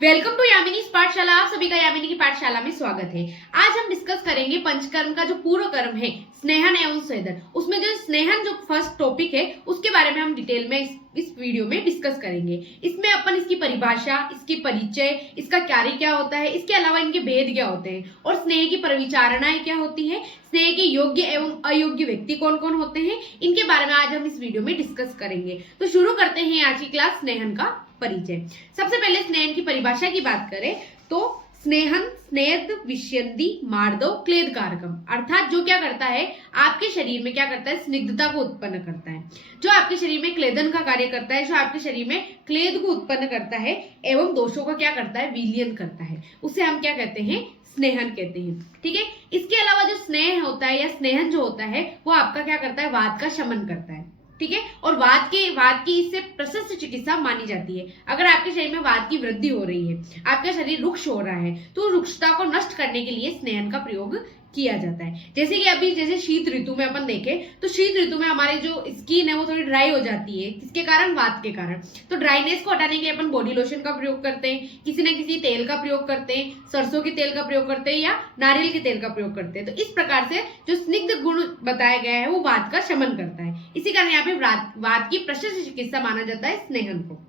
Welcome to यामिनीज पाठशाला। आप सभी का यामिनी की पाठशाला में स्वागत है। आज हम डिस्कस करेंगे पंचकर्म का जो पूर्व कर्म है स्नेहन एवं स्वेदन। उसमें जो स्नेहन जो फर्स्ट टॉपिक है उसके बारे में हम डिटेल में इस वीडियो में डिस्कस करेंगे। इसमें अपन इसकी परिभाषा, इसकी परिचय, इसका कार्य क्या होता है, इसके अलावा इनके भेद क्या होते हैं और स्नेह की परिविचारणाएं क्या होती है, स्नेह के योग्य एवं अयोग्य व्यक्ति कौन कौन होते हैं, इनके बारे में आज हम इस वीडियो में डिस्कस करेंगे। तो शुरू करते हैं आज की क्लास स्नेहन का परिचय। सबसे पहले स्नेहन की परिभाषा की बात करें तो स्नेहन स्नेद विष्यन्ति मार्दव क्लेद कारकम, अर्थात जो क्या करता है आपके शरीर में क्या करता है, स्निग्धता को उत्पन्न करता है, जो आपके शरीर में क्लेदन का कार्य करता है, जो आपके शरीर में क्लेद को उत्पन्न करता है एवं दोषों का क्या करता है, विलयन करता है, उसे हम क्या कहते हैं, स्नेहन कहते हैं। ठीक है। इसके अलावा जो स्नेह होता है या स्नेहन जो होता है वो आपका क्या करता है, वात का शमन करता है। ठीक है। और वात की इससे प्रशस्त चिकित्सा मानी जाती है। अगर आपके शरीर में वात की वृद्धि हो रही है, आपका शरीर रुक्ष हो रहा है, तो रुक्षता को नष्ट करने के लिए स्नेहन का प्रयोग किया जाता है। जैसे कि अभी जैसे शीत ऋतु में अपन देखें तो शीत ऋतु में हमारी जो स्किन है वो थोड़ी ड्राई हो जाती है। किसके कारण, वात के कारण। तो ड्राइनेस को हटाने के लिए अपन बॉडी लोशन का प्रयोग करते हैं, किसी न किसी तेल का प्रयोग करते हैं, सरसों के तेल का प्रयोग करते हैं या नारियल के तेल का प्रयोग करते हैं। तो इस प्रकार से जो स्निग्ध गुण बताया गया है वो वात का शमन करता है। इसी कारण यहाँ पे वात की प्रशस्त चिकित्सा माना जाता है स्नेहन को।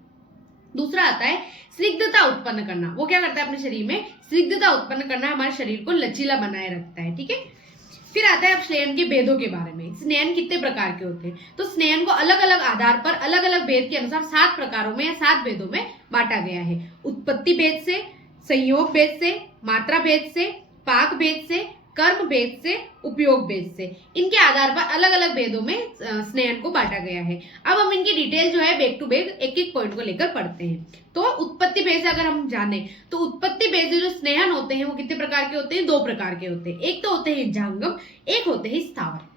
दूसरा आता है स्निग्धता उत्पन्न करना। वो क्या करता है, अपने शरीर में स्निग्धता उत्पन्न करना, हमारे शरीर को लचीला बनाए रखता है। ठीक है। फिर आता है अब स्नेहन के भेदों के बारे में। स्नेहन कितने प्रकार के होते हैं, तो स्नेहन को अलग अलग आधार पर अलग अलग भेद के अनुसार 7 प्रकारों में या 7 भेदों में बांटा गया है। उत्पत्ति भेद से, संयोग भेद से, मात्रा भेद से, पाक भेद से, कर्म भेद से, उपयोग भेद से, इनके आधार पर अलग अलग भेदों में स्नेहन को बांटा गया है। अब हम इनकी डिटेल जो है बैक टू बैक एक एक पॉइंट को लेकर पढ़ते हैं। तो उत्पत्ति भेद से अगर हम जाने तो उत्पत्ति भेद जो स्नेहन होते हैं वो कितने प्रकार के होते हैं, 2 प्रकार के होते हैं। एक तो होते हैं जांगम, एक होते हैं स्थावर।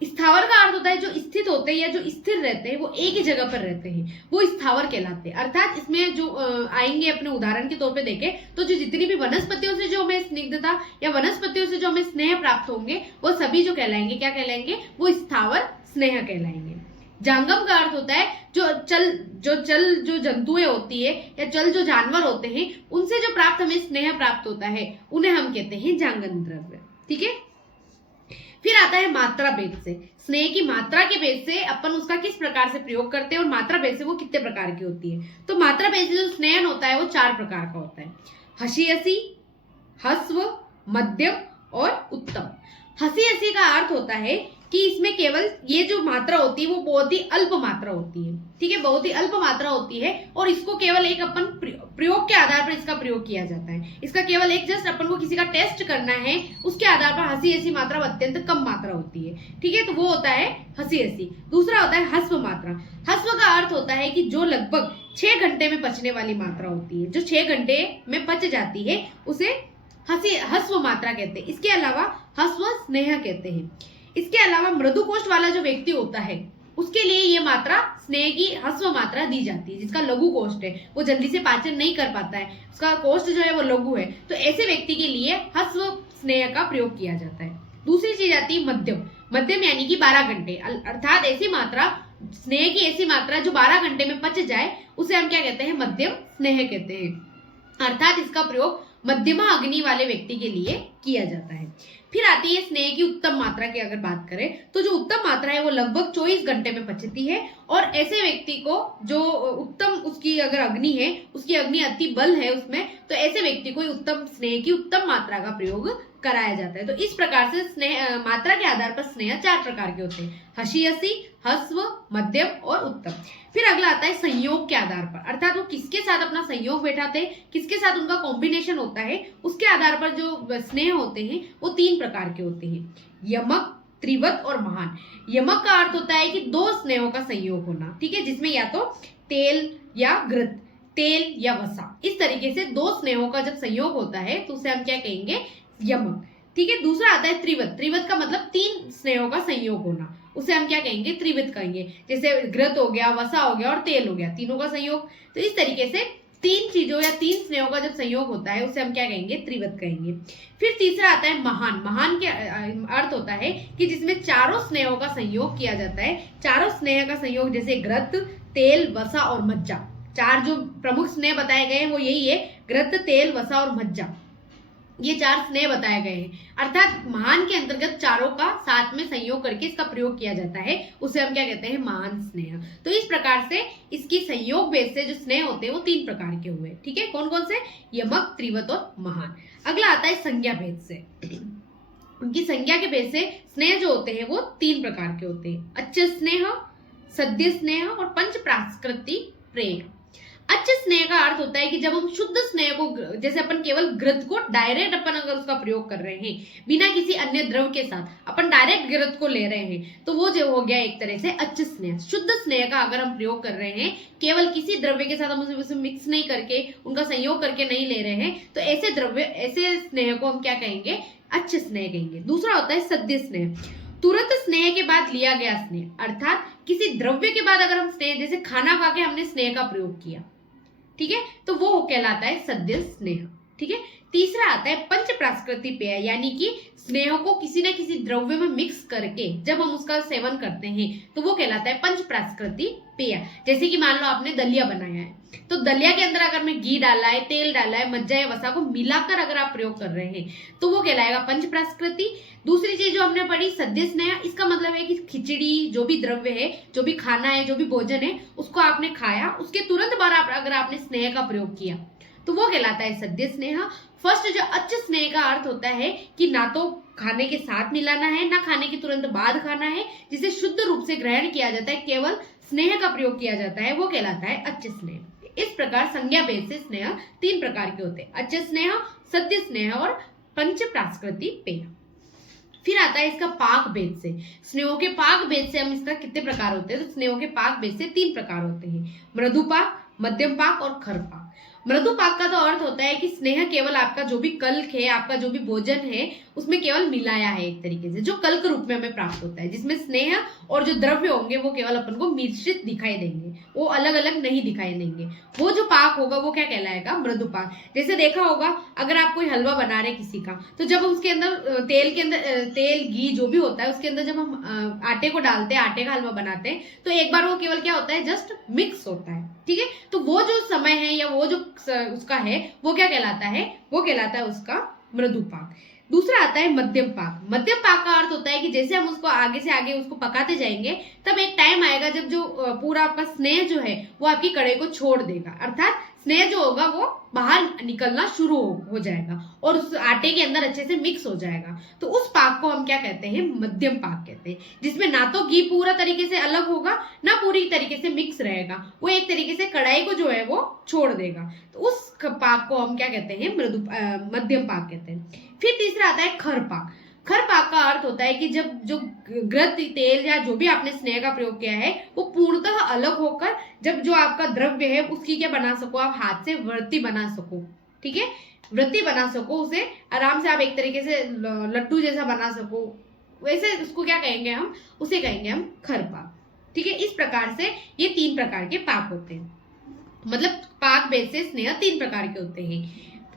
स्थावर का अर्थ होता है जो स्थित होते हैं या जो स्थिर रहते हैं, वो एक ही जगह पर रहते हैं, वो स्थावर कहलाते हैं। अर्थात इसमें जो आएंगे अपने उदाहरण के तौर पे देखें तो जो जितनी भी वनस्पतियों से जो हमें स्निग्धता या वनस्पतियों से जो हमें स्नेह प्राप्त होंगे वो सभी जो कहलाएंगे, क्या कहलाएंगे, वो स्थावर स्नेह कहलाएंगे। जांगम का अर्थ होता है जो जंतुएं होती है या चल जो जानवर होते हैं उनसे जो प्राप्त हमें स्नेह प्राप्त होता है उन्हें हम कहते हैं जांगन द्रव्य। ठीक है। फिर आता है मात्रा भेद से। स्नेह की मात्रा के भेद से अपन उसका किस प्रकार से प्रयोग करते हैं और मात्रा भेद से वो कितने प्रकार की होती है। तो मात्रा भेद से जो स्नेहन होता है वो 4 प्रकार का होता है। हसी हसी, हस्व, मध्यम और उत्तम। हसी हसी का अर्थ होता है कि इसमें केवल ये जो मात्रा होती है वो बहुत ही अल्प मात्रा होती है। ठीक है, बहुत ही अल्प मात्रा होती है और इसको केवल एक अपन प्रयोग के आधार पर इसका प्रयोग किया जाता है। इसका केवल एक जस्ट अपन को किसी का टेस्ट करना है उसके आधार पर हंसी हसी मात्रा अत्यंत कम मात्रा होती है। ठीक है, तो वो होता है हंसी हसी। दूसरा होता है हस्व मात्रा। हस्व का अर्थ होता है कि जो लगभग 6 घंटे में पचने वाली मात्रा होती है, जो 6 घंटे में पच जाती है उसे हस्व मात्रा कहते हैं। इसके अलावा हस्व स्नेह कहते हैं। इसके अलावा मृदु कोष्ठ वाला जो व्यक्ति होता है उसके लिए ये मात्रा स्नेह की हस्व मात्रा दी जाती है। जिसका लघु कोष्ठ है, वो जल्दी से पाचन नहीं कर पाता है, उसका कोष्ठ जो है वो लघु है, तो ऐसे व्यक्ति के लिए हस्व स्नेह का प्रयोग किया जाता है। दूसरी चीज आती है मध्यम। मध्यम यानी कि 12 घंटे, अर्थात ऐसी मात्रा, स्नेह की ऐसी मात्रा जो 12 घंटे में पच जाए उसे हम क्या कहते हैं, मध्यम स्नेह कहते हैं। अर्थात इसका प्रयोग मध्यमा अग्नि वाले व्यक्ति के लिए किया जाता है। फिर आती है स्नेह की उत्तम मात्रा की अगर बात करें तो जो उत्तम मात्रा है वो लगभग 24 घंटे में पचती है और ऐसे व्यक्ति को जो उत्तम उसकी अगर अग्नि है, उसकी अग्नि अति बल है उसमें, तो ऐसे व्यक्ति को उत्तम स्नेह की उत्तम मात्रा का प्रयोग कराया जाता है। तो इस प्रकार से स्नेह मात्रा के आधार पर स्नेह 4 प्रकार के होते हैं, हसी हसी, हस्व, मध्यम और उत्तम। फिर अगला आता है संयोग के आधार पर, अर्थात वो किसके साथ अपना संयोग बैठाते हैं, किसके साथ उनका कॉम्बिनेशन होता है, उसके आधार पर जो स्नेह होते हैं वो 3 प्रकार के होते हैं, यमक, त्रिवत और महान। यमक का अर्थ होता है कि 2 स्नेहों का संयोग होना। ठीक है, जिसमें या तो तेल या घृत, तेल या वसा, इस तरीके से 2 स्नेहों का जब संयोग होता है तो उसे हम क्या कहेंगे, यमक। ठीक है। दूसरा आता है त्रिवत। त्रिवत का मतलब 3 स्नेहों का संयोग होना, उसे हम क्या कहेंगे, त्रिवत कहेंगे। जैसे घृत हो गया, वसा हो गया और तेल हो गया, तीनों का संयोग। तो इस तरीके से 3 चीजों या 3 स्नेहों का जब संयोग होता है उसे हम क्या कहेंगे, त्रिवत कहेंगे। फिर तीसरा आता है महान। महान के अर्थ होता है कि जिसमें 4 स्नेहों का संयोग किया जाता है। 4 स्नेह का संयोग जैसे घृत, तेल, वसा और मज्जा, चार जो प्रमुख स्नेह बताए गए हैं वो यही है, घृत, तेल, वसा और मज्जा। ये चार स्नेह बताए गए हैं। अर्थात महान के अंतर्गत चारों का साथ में संयोग करके इसका प्रयोग किया जाता है, उसे हम क्या कहते हैं, महान स्नेह। तो इस प्रकार से इसकी संयोग भेद से जो स्नेह होते हैं वो 3 प्रकार के हुए। ठीक है, कौन कौन से, यमक, त्रिवत और महान। अगला आता है संज्ञा भेद से। उनकी संज्ञा के भेद से स्नेह जो होते हैं वो 3 प्रकार के होते हैं, अच्छ स्नेह, सद्य स्नेह और पंच प्राकृति प्रेम। अच्छे स्नेह का अर्थ होता है कि जब हम शुद्ध स्नेह को, जैसे अपन केवल घृत को डायरेक्ट अपन अगर उसका प्रयोग कर रहे हैं बिना किसी अन्य द्रव के साथ अपन डायरेक्ट घृत को ले रहे हैं, तो वो जो हो गया एक तरह से अच्छे स्नेह। शुद्ध स्नेह का अगर हम प्रयोग कर रहे हैं, केवल किसी द्रव्य के साथ हम उसे मिक्स नहीं करके, उनका संयोग करके नहीं ले रहे हैं, तो ऐसे द्रव्य, ऐसे स्नेह को हम क्या कहेंगे, अच्छे स्नेह कहेंगे। दूसरा होता है सद्य स्नेह, तुरंत स्नेह के बाद लिया गया स्नेह, अर्थात किसी द्रव्य के बाद अगर हम स्नेह, जैसे खाना खा के हमने स्नेह का प्रयोग किया, ठीक है, तो वो कहलाता है सद्य स्नेह। ठीक है, तीसरा आता है पंच प्राकृति पेय, यानी कि स्नेह को किसी न किसी द्रव्य में मिक्स करके जब हम उसका सेवन करते हैं तो वो कहलाता है पंच प्राकृति पेय। जैसे कि मान लो आपने दलिया बनाया है, तो दलिया के अंदर अगर मैं घी डाला है, तेल डाला है, मज्जा या वसा को मिलाकर अगर आप प्रयोग कर रहे हैं तो वो कहलाएगा पंच प्राकृति। दूसरी चीज जो हमने पढ़ी सद्य स्नेह, इसका मतलब है कि खिचड़ी, जो भी द्रव्य है, जो भी खाना है, जो भी भोजन है, उसको आपने खाया, उसके तुरंत बाद अगर आपने स्नेह का प्रयोग किया तो वो कहलाता है सद्य स्नेह। फर्स्ट जो अच्छ स्नेह का अर्थ होता है कि ना तो खाने के साथ मिलाना है, ना खाने के तुरंत बाद खाना है, जिसे शुद्ध रूप से ग्रहण किया जाता है, केवल स्नेह का प्रयोग किया जाता है, वो कहलाता है अच्छ स्नेह। इस प्रकार संज्ञा भेद से स्नेह 3 प्रकार के होते हैं, अच्छ स्नेह, सद्य स्नेह और पंच प्राकृति पेय। फिर आता है इसका पाक भेद से। स्नेहों के पाक भेद से हम इसका कितने प्रकार होते हैं, तो स्नेहों के पाक भेद से 3 प्रकार होते हैं, मृदु पाक, मध्यम पाक और खर पाक। मृदु पाक का तो अर्थ होता है कि स्नेह केवल आपका जो भी कल्क है, आपका जो भी भोजन है, उसमें केवल मिलाया है एक तरीके से, जो कल्क रूप में हमें प्राप्त होता है, जिसमें स्नेह और जो द्रव्य होंगे वो केवल अपन को मिश्रित दिखाई देंगे, वो अलग अलग नहीं दिखाई देंगे। वो जो पाक होगा वो क्या कहलाएगा, मृदु पाक। जैसे देखा होगा अगर आप कोई हलवा बना रहे किसी का, तो जब उसके अंदर तेल घी जो भी होता है उसके अंदर जब हम आटे को डालते हैं, आटे का हलवा बनाते हैं, तो एक बार वो केवल क्या होता है, जस्ट मिक्स होता है। ठीक है, तो वो जो समय है या वो जो उसका है वो क्या कहलाता है, वो कहलाता है उसका मृदु पाक। दूसरा आता है मध्यम पाक। मध्यम पाक का अर्थ होता है कि जैसे हम उसको आगे से आगे उसको पकाते जाएंगे, तब एक टाइम आएगा जब जो पूरा आपका स्नेह जो है वो आपकी कढ़ाई को छोड़ देगा, अर्थात स्नेह जो होगा वो बाहर निकलना शुरू हो जाएगा और उस आटे के अंदर अच्छे से मिक्स हो जाएगा। तो उस पाक को हम क्या कहते हैं, मध्यम पाक कहते हैं, जिसमें ना तो घी पूरा तरीके से अलग होगा, ना पूरी तरीके से मिक्स रहेगा, वो एक तरीके से कढ़ाई को जो है वो छोड़ देगा। तो उस पाक को हम क्या कहते हैं, मध्यम पाक कहते हैं। फिर तीसरा आता है खर पाक। खर पाक का अर्थ होता है कि जब जो घृत, तेल या जो भी आपने स्नेह का प्रयोग किया है वो पूर्णतः अलग होकर जब जो आपका द्रव्य है उसकी क्या बना सको, आप हाथ से वृत्ति बना सको। ठीक है, वृत्ति बना सको, उसे आराम से आप एक तरीके से लड्डू जैसा बना सको, वैसे उसको क्या कहेंगे हम, उसे कहेंगे हम खर पाक। ठीक है, इस प्रकार से ये 3 प्रकार के पाक होते हैं, मतलब पाक भेद से स्नेह 3 प्रकार के होते हैं,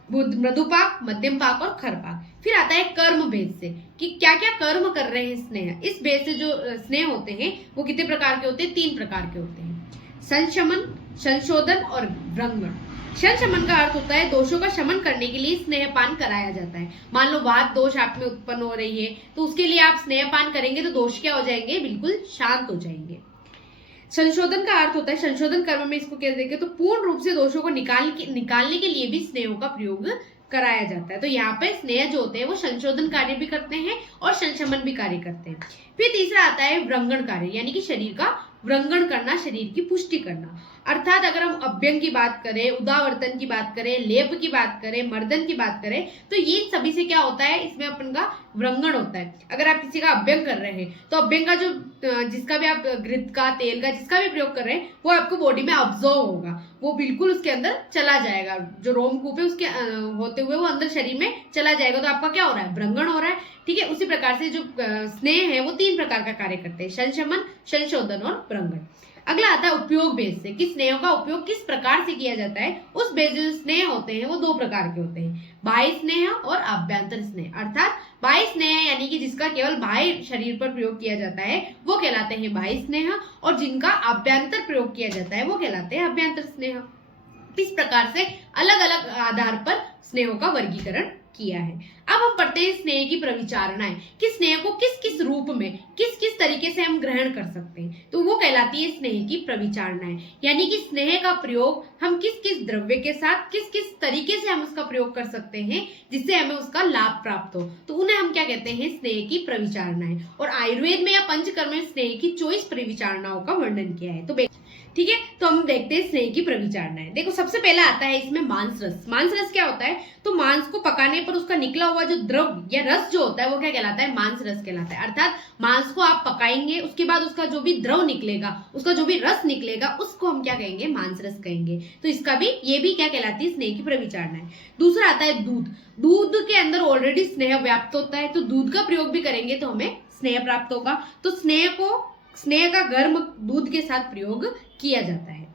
मृदु पाक, मध्यम पाक और खर पाक। फिर आता है कर्म भेद से, कि क्या क्या कर्म कर रहे हैं स्नेह। इस भेद से जो स्नेह होते हैं वो कितने प्रकार के होते हैं, 3 प्रकार के होते हैं, संशमन, संशोधन और व्रंगण। संशमन का अर्थ होता है दोषों का शमन करने के लिए स्नेहपान कराया जाता है। मान लो वात दोष आप में उत्पन्न हो रही है, तो उसके लिए आप स्नेहपान करेंगे तो दोष क्या हो जाएंगे, बिल्कुल शांत हो जाएंगे। संशोधन का अर्थ होता है, संशोधन कर्म में इसको क्या देखें तो पूर्ण रूप से दोषों को निकालने के लिए भी स्नेहों का प्रयोग कराया जाता है। तो यहाँ पे स्नेह जो होते हैं वो संशोधन कार्य भी करते हैं और संशमन भी कार्य करते हैं। फिर तीसरा आता है व्रंगण कार्य, यानी कि शरीर का व्रंगण करना, शरीर की पुष्टि करना। अर्थात अगर हम अभ्यंग की बात करें, उदावर्तन की बात करें, लेप की बात करें, मर्दन की बात करें, तो ये सभी से क्या होता है, इसमें अपन का व्रंगण होता है। अगर आप किसी का अभ्यंग कर रहे हैं तो अभ्यंग का जो जिसका भी आप घृत का, तेल का जिसका भी प्रयोग कर रहे हैं वो आपको बॉडी में ऑब्जॉर्व होगा, वो बिल्कुल उसके अंदर चला जाएगा, जो रोमकूप है उसके होते हुए वो अंदर शरीर में चला जाएगा, तो आपका क्या हो रहा है, व्रंगण हो रहा है। ठीक है, उसी प्रकार से जो स्नेह है वो 3 प्रकार का कार्य करते हैं, संशमन, संशोधन और व्रंगण। अगला आता है उपयोग बेस से, कि स्नेह का उपयोग किस प्रकार से किया जाता है। उस बेस जो स्नेह होते हैं वो दो प्रकार के होते हैं, बाह्य स्नेह और आभ्यंतर स्नेह। अर्थात बाह्य स्नेह यानी कि जिसका केवल बाह्य शरीर पर प्रयोग किया जाता है वो कहलाते हैं बाह्य स्नेह, और जिनका आभ्यंतर प्रयोग किया जाता है वो कहलाते हैं आभ्यंतर स्नेह। इस प्रकार से अलग अलग आधार पर स्नेहों का वर्गीकरण किया है। अब हम पढ़ते हैं स्नेह की प्रविचारणाएं, कि स्नेह को किस किस रूप में किस किस तरीके से हम ग्रहण कर सकते हैं। तो वो कहलाती है स्नेह की प्रविचारणाएं, यानी कि स्नेह का प्रयोग हम किस किस द्रव्य के साथ किस किस तरीके से हम उसका प्रयोग कर सकते हैं जिससे हमें उसका लाभ प्राप्त हो, तो उन्हें हम क्या कहते हैं, स्नेह की प्रविचारणाएं। और आयुर्वेद में या पंचकर्म में स्नेह की 24 प्रविचारणाओं का वर्णन किया है। तो ठीक है, तो हम देखते हैं स्नेह की प्रविचारणाएं। देखो सबसे पहला आता है इसमें मांस रस। मांस रस क्या होता है, तो मांस को पकाने पर उसका निकला हुआ जो द्रव या रस जो होता है वो क्या कहलाता है, मांस रस कहलाता है। अर्थात मांस को आप पकाएंगे, उसके बाद उसका जो भी द्रव निकलेगा, उसका जो भी रस निकलेगा, उसको हम क्या कहेंगे, मांस रस कहेंगे। तो इसका भी ये भी क्या कहलाती है, स्नेह की प्रविचारणाएं। दूसरा आता है दूध। दूध के अंदर ऑलरेडी स्नेह व्याप्त होता है, तो दूध का प्रयोग भी करेंगे तो हमें स्नेह प्राप्त होगा। तो स्नेह का गर्म दूध के साथ प्रयोग किया जाता है।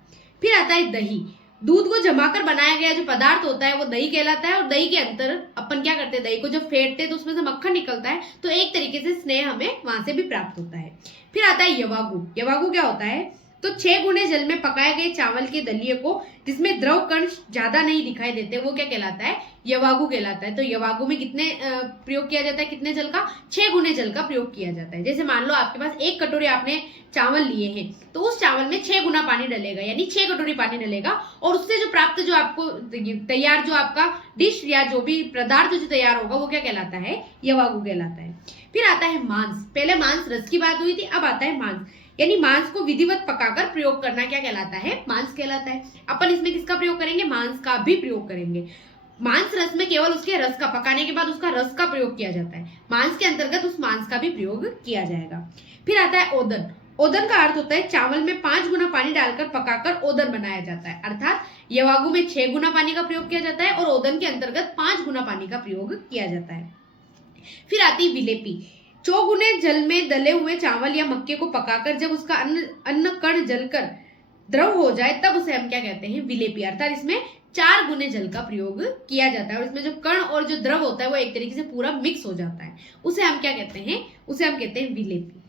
फिर आता है दही। दूध को जमाकर बनाया गया जो पदार्थ होता है वो दही कहलाता है, और दही के अंदर अपन क्या करते हैं, दही को जब फेंटते हैं तो उसमें से मक्खन निकलता है, तो एक तरीके से स्नेह हमें वहां से भी प्राप्त होता है। फिर आता है यवागु। यवागु क्या होता है, तो 6 गुने जल में पकाए गए चावल के दलिये को जिसमें द्रव कण ज्यादा नहीं दिखाई देते वो क्या कहलाता है, यवागु कहलाता है। तो यवागु में कितने प्रयोग किया जाता है, कितने जल का, 6 गुने जल का प्रयोग किया जाता है। जैसे मान लो आपके पास 1 कटोरी आपने चावल लिए हैं, तो उस चावल में 6 गुना पानी डलेगा, यानी 6 कटोरी पानी डलेगा, और उससे जो प्राप्त जो आपको तैयार जो आपका डिश या जो भी पदार्थ जो तैयार होगा वो क्या कहलाता है, यवागु कहलाता है। फिर आता है मांस। पहले मांस रस की बात हुई थी, अब आता है मांस, यानी मांस को विधिवत पकाकर प्रयोग करना क्या कहलाता है, मांस कहलाता है। अपन इसमें किसका प्रयोग करेंगे, मांस का भी प्रयोग करेंगे। मांस रस में केवल उसके रस का, पकाने के बाद उसका रस का प्रयोग किया जाता है, मांस के अंतर्गत उस मांस का भी प्रयोग किया जाएगा। फिर आता है ओदन। ओदन का अर्थ होता है चावल में 5 गुना पानी डालकर पकाकर ओदन बनाया जाता है। अर्थात यवागु में 6 गुना पानी का प्रयोग किया जाता है और ओदन के अंतर्गत 5 गुना पानी का प्रयोग किया जाता है। फिर आती है विलेपी। 4 गुने जल में दले हुए चावल या मक्के को पकाकर जब उसका अन्न कण जलकर द्रव हो जाए तब उसे हम क्या कहते हैं, विलेपी। अर्थात इसमें 4 गुने जल का प्रयोग किया जाता है और इसमें जो कण और जो द्रव होता है वो एक तरीके से पूरा मिक्स हो जाता है, उसे हम क्या कहते हैं, उसे हम कहते हैं विलेपी।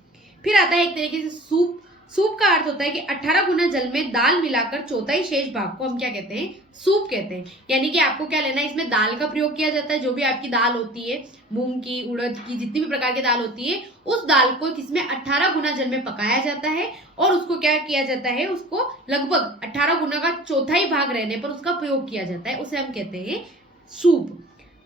फिर आता है एक तरीके से सूप। सूप का अर्थ होता है कि 18 गुना जल में दाल मिलाकर चौथाई शेष भाग को हम क्या कहते हैं, सूप कहते हैं। यानी कि आपको क्या लेना है, इसमें दाल का प्रयोग किया जाता है, जो भी आपकी दाल होती है, मूंग की, उड़द की, जितनी भी प्रकार की दाल होती है, उस दाल को किसमें 18 गुना जल में पकाया जाता है और उसको क्या किया जाता है, उसको लगभग 18 गुना का चौथाई भाग रहने पर उसका प्रयोग किया जाता है, उसे हम कहते हैं सूप।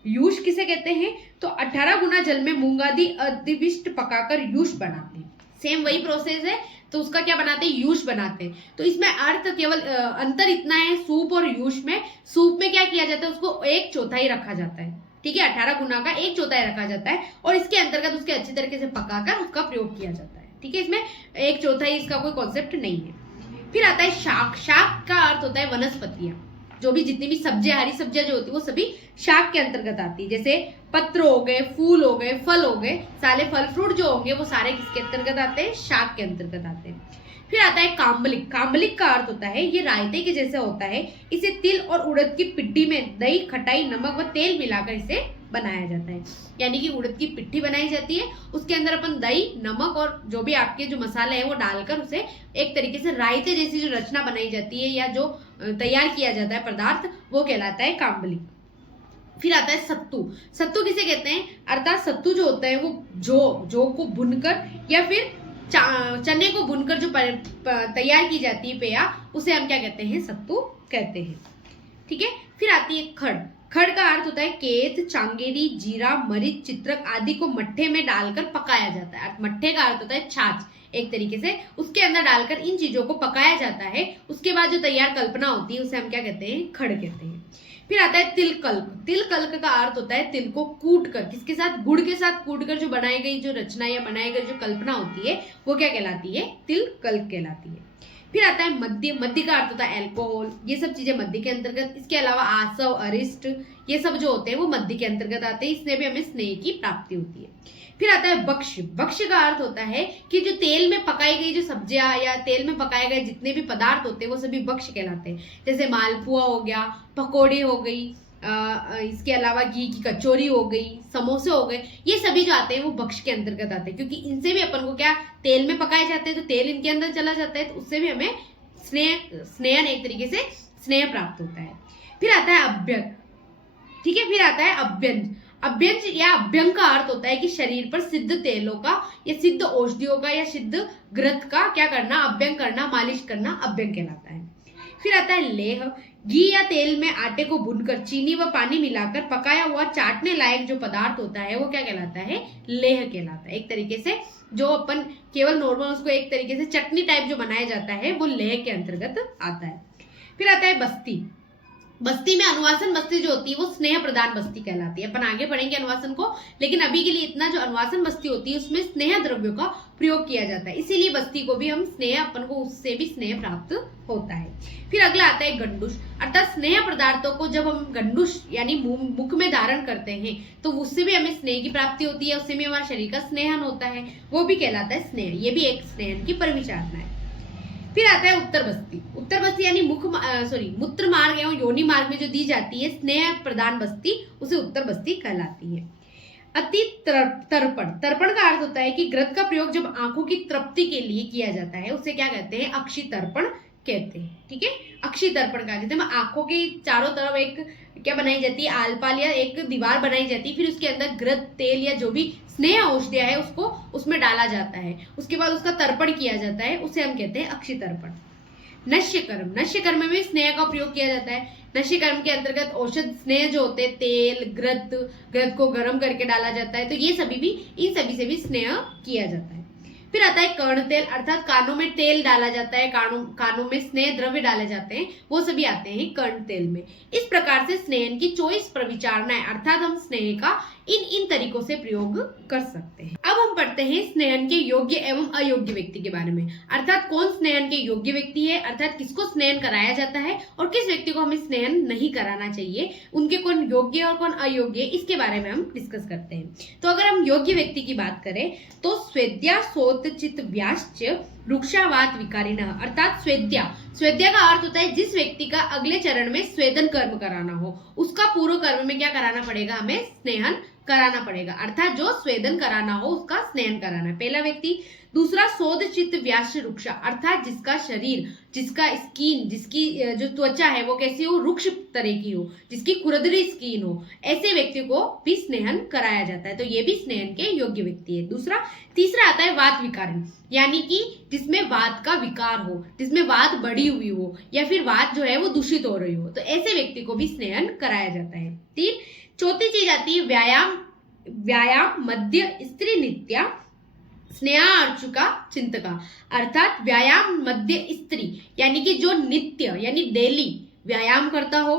यूष किसे कहते हैं, तो 18 गुना जल में मूंग आदि अधिविष्ट पकाकर यूष बनाते हैं। सेम वही प्रोसेस है, तो उसका क्या बनाते हैं, यूष बनाते हैं। तो इसमें अर्थ केवल अंतर इतना है सूप और यूष में। सूप में क्या किया जाता है, उसको 1/4 रखा जाता है, ठीक है, 18 गुना का 1/4 रखा जाता है और इसके अंतर्गत उसके अच्छी तरीके से पकाकर उसका प्रयोग किया जाता है, ठीक है। इसमें 1/4 इसका कोई कॉन्सेप्ट नहीं है। फिर आता है शाक। शाक का अर्थ होता है वनस्पतियां, जो भी जितनी भी सब्जियां, हरी सब्जियां जो होती है वो सभी शाक के अंतर्गत आती है। जैसे पत्र हो गए, फूल हो गए, फल हो गए, सारे फल फ्रूट जो होंगे वो सारे किसके अंतर्गत आते हैं, शाक के अंतर्गत आते हैं। फिर आता है काम्बलिक। काम्बलिक का अर्थ होता है ये रायते के जैसे होता है, इसे तिल और उड़द की पिट्ठी में दही, खटाई, नमक व तेल मिलाकर इसे बनाया जाता है। यानी कि उड़द की पिट्ठी बनाई जाती है, उसके अंदर अपन दही, नमक और जो भी आपके जो मसाले हैं वो डालकर उसे एक तरीके से रायते जैसी जो रचना बनाई जाती है या जो तैयार किया जाता है पदार्थ, वो कहलाता है काम्बलिक। फिर आता है सत्तू। सत्तू किसे कहते हैं, अर्थात सत्तू जो होता है वो जौ को भुनकर या फिर चने को भुनकर जो तैयार की जाती है पेया, उसे हम क्या कहते हैं, सत्तू कहते हैं, ठीक है। फिर आती है खड़। खड़ का अर्थ होता है केत, चांगेरी, जीरा, मरीच, चित्रक आदि को मट्ठे में डालकर पकाया जाता है। मट्ठे का अर्थ होता है छाछ, एक तरीके से उसके अंदर डालकर इन चीजों को पकाया जाता है। उसके बाद जो तैयार कल्पना होती है उसे हम क्या कहते हैं, खड़ कहते हैं। फिर आता है तिल कल्क। तिल कल्क का अर्थ होता है तिल को कूट कर, किसके साथ, गुड़ के साथ कूट कर जो बनाई गई जो रचना या बनाई गई जो कल्पना होती है वो क्या कहलाती है, तिल कल्क कहलाती है। फिर आता है मद्य। मद्य का अर्थ होता है अल्कोहल, ये सब चीजें मद्य के अंतर्गत। इसके अलावा आसव, अरिष्ट, ये सब जो होते हैं वो मद्य के अंतर्गत आते हैं, इससे भी हमें स्नेह की प्राप्ति होती है। फिर आता है बक्ष। बक्ष का अर्थ होता है कि जो तेल में पकाई गई जो सब्जियां या तेल में पकाए गए जितने भी पदार्थ होते हैं वो सभी बक्ष कहलाते हैं। जैसे मालपुआ हो गया, पकौड़ी हो गई, इसके अलावा घी की कचौरी हो गई, समोसे हो गए, ये सभी जो आते हैं वो बक्ष के अंतर्गत आते हैं, क्योंकि इनसे भी अपन को क्या तेल में पकाए जाते हैं तो तेल इनके अंदर चला जाता है, तो उससे भी हमें स्नेहन एक तरीके से स्नेह प्राप्त होता है। फिर आता है अभ्यंग। ठीक है, फिर आता है अभ्यंज। अभ्यंज या अभ्यंग का अर्थ होता है कि शरीर पर सिद्ध तेलों का या सिद्ध औषधियों का या सिद्ध घृत का क्या करना, अभ्यंग करना, मालिश करना अभ्यंग कहलाता है। फिर आता है लेह। घी या तेल में आटे को भूनकर चीनी व पानी मिलाकर पकाया हुआ चाटने लायक जो पदार्थ होता है वो क्या कहलाता है, लेह कहलाता है। एक तरीके से जो अपन केवल नॉर्मल उसको एक तरीके से चटनी टाइप जो बनाया जाता है वो लेह के अंतर्गत आता है। फिर आता है बस्ती। बस्ती में अनुवासन बस्ती जो होती है वो स्नेह प्रदान बस्ती कहलाती है। अपन आगे पढ़ेंगे अनुवासन को, लेकिन अभी के लिए इतना, जो अनुवासन बस्ती होती है उसमें स्नेह द्रव्यों का प्रयोग किया जाता है, इसीलिए बस्ती को भी हम स्नेह, अपन को उससे भी स्नेह प्राप्त होता है। फिर अगला आता है गंडुष, अर्थात स्नेह पदार्थों को जब हम गंडुष यानी मुख में धारण करते हैं तो उससे भी हमें स्नेह की प्राप्ति होती है, उससे भी हमारे शरीर का स्नेहन होता है, वो भी कहलाता है स्नेह। ये भी एक स्नेहन की परिविचारणा है। फिर आता है उत्तर बस्ती। उत्तर बस्ती यानी मूत्र मार्ग एवं योनि मार्ग में जो दी जाती है स्नेह प्रदान बस्ती, उसे उत्तर बस्ती कहलाती है। अति तर्पण। तर्पण का अर्थ होता है कि घृत का प्रयोग जब आंखों की तृप्ति के लिए किया जाता है उसे क्या कहते हैं, अक्षि तर्पण कहते हैं। ठीक है, अक्षि तर्पण का कहते हैं। आंखों के चारों तरफ एक क्या बनाई जाती है, आलपाल या एक दीवार बनाई जाती है, फिर उसके अंदर घृत, तेल या जो भी स्नेह औषधियां है उसको उसमें डाला जाता है, उसके बाद उसका तर्पण किया जाता है, उसे हम कहते हैं अक्षि तर्पण। नश्य कर्म। नश्य कर्म में स्नेह का प्रयोग किया जाता है। नश्य कर्म के अंतर्गत औषध स्नेह जो होते हैं, तेल, घृत को गर्म करके डाला जाता है, तो ये सभी भी, इन सभी से भी स्नेह किया जाता है। फिर आता है कर्ण तेल, अर्थात कानों में तेल डाला जाता है, कानों में स्नेह द्रव्य डाले जाते हैं, वो सभी आते हैं कर्ण तेल में। इस प्रकार से स्नेहन की 24 प्रविचारणाएं, अर्थात हम स्नेह का इन तरीकों से प्रयोग कर सकते हैं। अब हम पढ़ते हैं स्नेहन के योग्य एवं अयोग्य व्यक्ति के बारे में, अर्थात कौन स्नेहन के योग्य व्यक्ति है, अर्थात किसको स्नेहन कराया जाता है और किस व्यक्ति को हमें स्नेहन नहीं कराना चाहिए, उनके कौन योग्य और कौन अयोग्य, इसके बारे में हम डिस्कस करते हैं। तो अगर हम योग्य व्यक्ति की बात करें तो स्वेद्या सोतचित व्याश्च रुक्षावात विकारिणः, अर्थात स्वेद्या का अर्थ होता है जिस व्यक्ति का अगले चरण में स्वेदन कर्म कराना हो, उसका पूर्व कर्म में क्या कराना पड़ेगा, हमें स्नेहन कराना पड़ेगा, अर्थात जो स्वेदन कराना हो उसका स्नेहन कराना है, पहला व्यक्ति। दूसरा सोदचित व्यास रुक्षा, अर्थात जिसका शरीर, जिसका स्किन, जिसकी जो त्वचा है वो कैसी हो, रुक्ष तरह की हो, जिसकी खुरदरी स्किन हो, ऐसे व्यक्ति को भी स्नेहन कराया जाता है, तो ये भी स्नेहन के योग्य व्यक्ति है। तीसरा आता है वात विकारण, यानी कि जिसमें वात का विकार हो, जिसमें वात बढ़ी हुई हो या फिर वात जो है वो दूषित हो रही हो, तो ऐसे व्यक्ति को भी स्नेहन कराया जाता है। चौथी चीज आती है व्यायाम मध्य स्त्री नित्या स्नेहा अर्चुका चिंतका, अर्थात व्यायाम मध्य स्त्री यानी कि जो नित्य यानी डेली व्यायाम करता हो,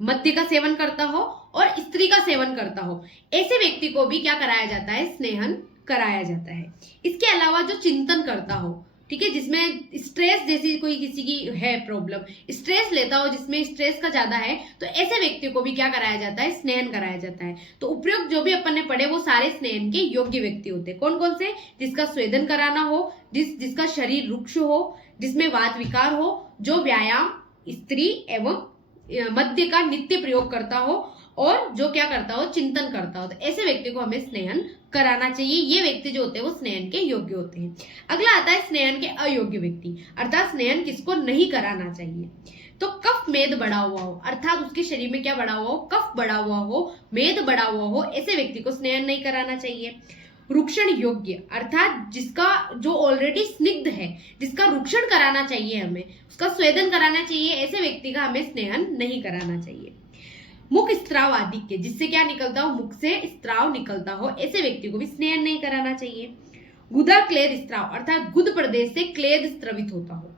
मद्य का सेवन करता हो और स्त्री का सेवन करता हो, ऐसे व्यक्ति को भी क्या कराया जाता है, स्नेहन कराया जाता है। इसके अलावा जो चिंतन करता हो, ठीक है, जिसमें स्ट्रेस जैसी कोई किसी की है प्रॉब्लम, स्ट्रेस लेता हो, जिसमें स्ट्रेस का ज्यादा है, तो ऐसे व्यक्ति को भी क्या कराया जाता है, स्नेहन कराया जाता है। तो उपयुक्त जो भी अपन ने पढ़े वो सारे स्नेहन के योग्य व्यक्ति होते हैं। कौन कौन से, जिसका स्वेदन कराना हो, जिसका शरीर रुक्ष हो, जिसमें वात विकार हो, जो व्यायाम, स्त्री एवं मद्य का नित्य प्रयोग करता हो और जो क्या करता हो, चिंतन करता हो, तो ऐसे व्यक्ति को हमें स्नेहन कराना चाहिए। ये व्यक्ति जो होते हैं वो स्नेहन के योग्य होते हैं। अगला आता है स्नेहन के अयोग्य व्यक्ति, अर्थात स्नेहन किसको नहीं कराना चाहिए। तो कफ मेद बढ़ा हुआ हो, अर्थात उसके शरीर में क्या बढ़ा हुआ हो, कफ बढ़ा हुआ हो, मेद बढ़ा हुआ हो, ऐसे व्यक्ति को स्नेहन नहीं कराना चाहिए। रुक्षण योग्य, अर्थात जिसका जो ऑलरेडी स्निग्ध है, जिसका रुक्षण कराना चाहिए, हमें उसका स्वेदन कराना चाहिए, ऐसे व्यक्ति का हमें स्नेहन नहीं कराना चाहिए। मुख स्त्राव आदिक्य, जिससे क्या निकलता हो, मुख से स्त्राव निकलता हो, ऐसे व्यक्ति को भी स्नेहन नहीं कराना चाहिए। गुदा क्लेद स्त्राव, अर्थात गुद प्रदेश से क्लेद स्त्रवित होता हो।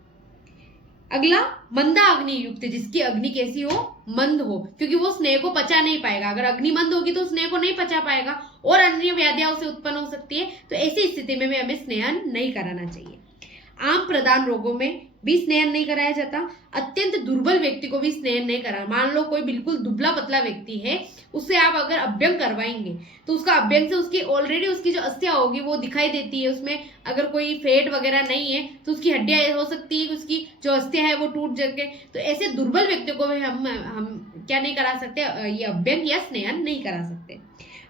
अगला मंदा अग्नि युक्त, जिसकी अग्नि कैसी हो, मंद हो, क्योंकि वो स्नेह को पचा नहीं पाएगा। अगर अग्नि मंद होगी तो स्नेह को नहीं पचा पाएगा और अन्य व्याधियां उसे उत्पन्न हो सकती है, तो ऐसी स्थिति में भी हमें स्नेहन नहीं कराना चाहिए। आम प्रदान रोगों में भी स्नेहन नहीं कराया जाता। अत्यंत दुर्बल व्यक्ति को भी स्नेहन नहीं करा। मान लो कोई बिल्कुल दुबला पतला व्यक्ति है, उससे आप अगर अभ्यंग करवाएंगे तो उसका अभ्यंग से उसकी ऑलरेडी उसकी जो अस्थियां होगी वो दिखाई देती है। उसमें अगर कोई फैट वगैरह नहीं है तो उसकी हड्डियां हो सकती है, उसकी जो अस्थियां है वो टूट जाके। तो ऐसे दुर्बल व्यक्तियों को भी हम क्या नहीं करा सकते, ये अभ्यंग या स्नेहन नहीं करा सकते।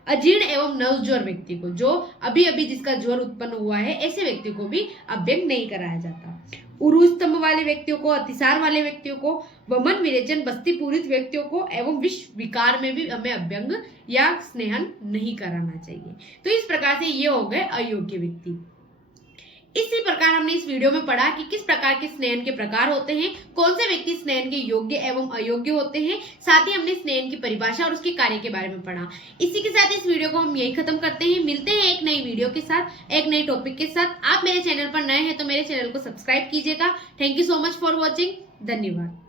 अजीर्ण एवं नवज्वर व्यक्ति को, जो अभी अभी जिसका ज्वर उत्पन्न हुआ है, ऐसे व्यक्ति को भी अभ्यंग नहीं कराया जाता। उरु स्तंभ वाले व्यक्तियों को, अतिसार वाले व्यक्तियों को, वमन विरेचन बस्ती पूरित व्यक्तियों को एवं विष विकार में भी हमें अभ्यंग या स्नेहन नहीं कराना चाहिए। तो इस प्रकार से ये हो गए अयोग्य व्यक्ति। इसी प्रकार हमने इस वीडियो में पढ़ा कि किस प्रकार के स्नेहन के प्रकार होते हैं, कौन से व्यक्ति स्नेहन के योग्य एवं अयोग्य होते हैं। साथ ही हमने स्नेहन की परिभाषा और उसके कार्य के बारे में पढ़ा। इसी के साथ इस वीडियो को हम यही खत्म करते हैं। मिलते हैं एक नई वीडियो के साथ, एक नई टॉपिक के साथ। आप मेरे चैनल पर नए हैं तो मेरे चैनल को सब्सक्राइब कीजिएगा। Thank you so much for watching. धन्यवाद।